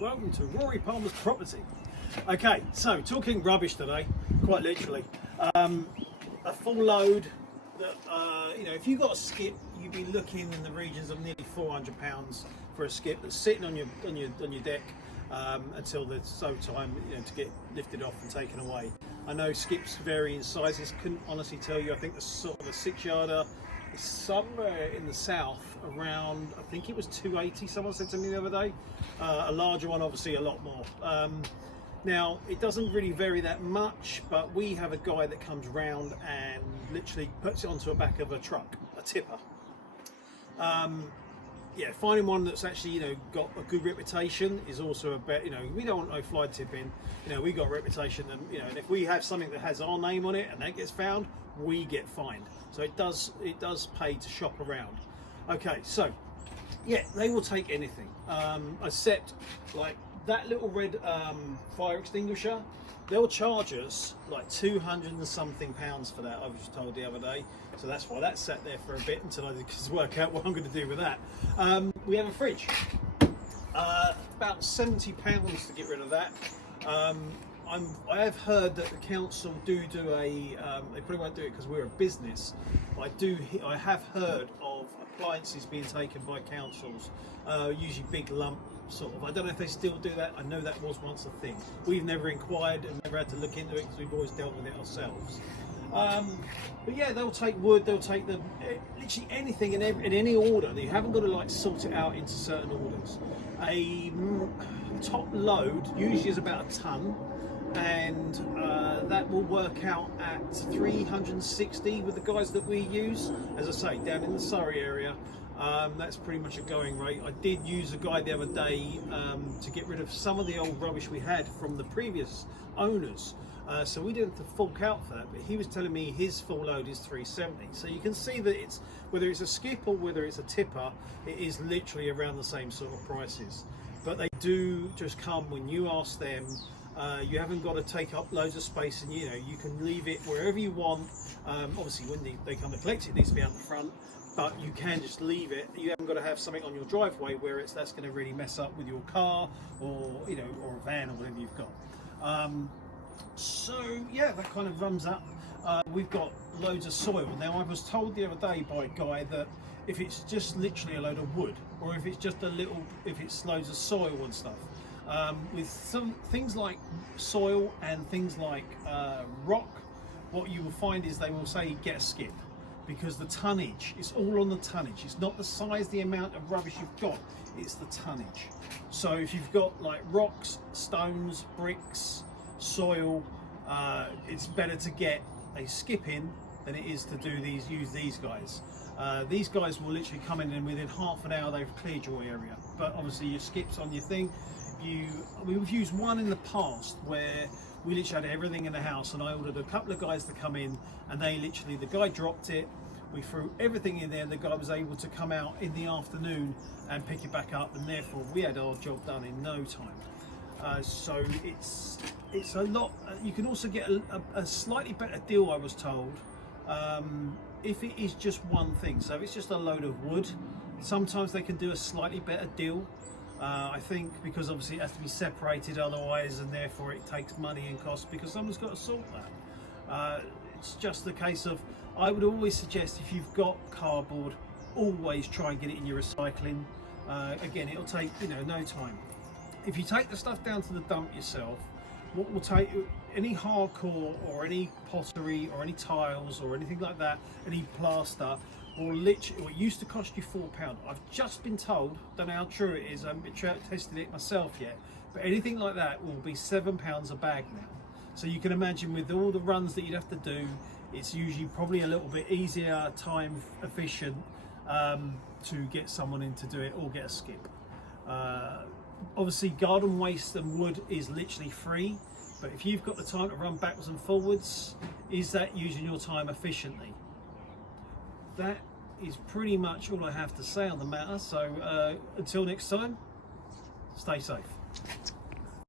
Welcome to Rory Palmer's Property. Okay, so talking rubbish today, quite literally. A full load that, if you got a skip, you'd be looking in the regions of nearly £400 for a skip that's sitting on your deck until there's so time to get lifted off and taken away. I know skips vary in sizes, couldn't honestly tell you. I think the sort of a 6-yarder is somewhere in the south around, I think it was 280, someone said to me the other day. A larger one obviously a lot more. Now it doesn't really vary that much, but we have a guy that comes round and literally puts it onto the back of a truck, a tipper. Yeah, finding one that's actually got a good reputation is also a bet. We don't want no fly tipping. We got a reputation, and if we have something that has our name on it and that gets found, we get fined. So it does pay to shop around. Okay, so yeah, they will take anything, except like that little red fire extinguisher. They'll charge us like 200 and something pounds for that, I was told the other day. So that's why that sat there for a bit until I could work out what I'm going to do with that. We have a fridge, about £70 to get rid of that. I have heard that the council do a, they probably won't do it because we're a business, but I have heard of appliances being taken by councils, usually big lump sort of. I don't know if they still do that. I know that was once a thing. We've never inquired and never had to look into it because we've always dealt with it ourselves. But yeah, they'll take wood, they'll take literally anything in any order. You haven't got to like sort it out into certain orders. A top load usually is about a ton, and that will work out at 360 with the guys that we use. As I say, down in the Surrey area, that's pretty much a going rate. I did use a guy the other day to get rid of some of the old rubbish we had from the previous owners. So we didn't have to fork out for that, but he was telling me his full load is 370. So you can see that it's, whether it's a skip or whether it's a tipper, it is literally around the same sort of prices. But they do just come when you ask them. You haven't got to take up loads of space, and you can leave it wherever you want. Obviously when they come to collect it, it needs to be out the front, but you can just leave it. You haven't got to have something on your driveway where that's going to really mess up with your car or or a van or whatever you've got. So yeah, that kind of runs up. We've got loads of soil. Now I was told the other day by a guy that if it's just literally a load of wood, or if it's just if it's loads of soil and stuff, with some things like soil and things like rock, what you will find is they will say get a skip, because the tonnage, it's all on the tonnage. It's not the size, the amount of rubbish you've got, it's the tonnage. So if you've got like rocks, stones, bricks, soil, it's better to get a skip in than it is to use these guys. These guys will literally come in and within half an hour they've cleared your area. But obviously your skip's on your thing. We've used one in the past where we literally had everything in the house, and I ordered a couple of guys to come in, and the guy dropped it, we threw everything in there, and the guy was able to come out in the afternoon and pick it back up, and therefore we had our job done in no time. So it's a lot. You can also get a slightly better deal, I was told, if it is just one thing. So if it's just a load of wood, sometimes they can do a slightly better deal. I think because obviously it has to be separated otherwise, and therefore it takes money and cost because someone's got to sort that. It's just the case of, I would always suggest, if you've got cardboard, always try and get it in your recycling. Again, it'll take no time. If you take the stuff down to the dump yourself, what will take any hardcore or any pottery or any tiles or anything like that, any plaster, or literally, what used to cost you £4, I've just been told, don't know how true it is, I haven't tested it myself yet, but anything like that will be £7 a bag now. So you can imagine with all the runs that you'd have to do, it's usually probably a little bit easier, time efficient, to get someone in to do it or get a skip. Obviously garden waste and wood is literally free, but if you've got the time to run backwards and forwards, is that using your time efficiently? That is pretty much all I have to say on the matter. So until next time, stay safe.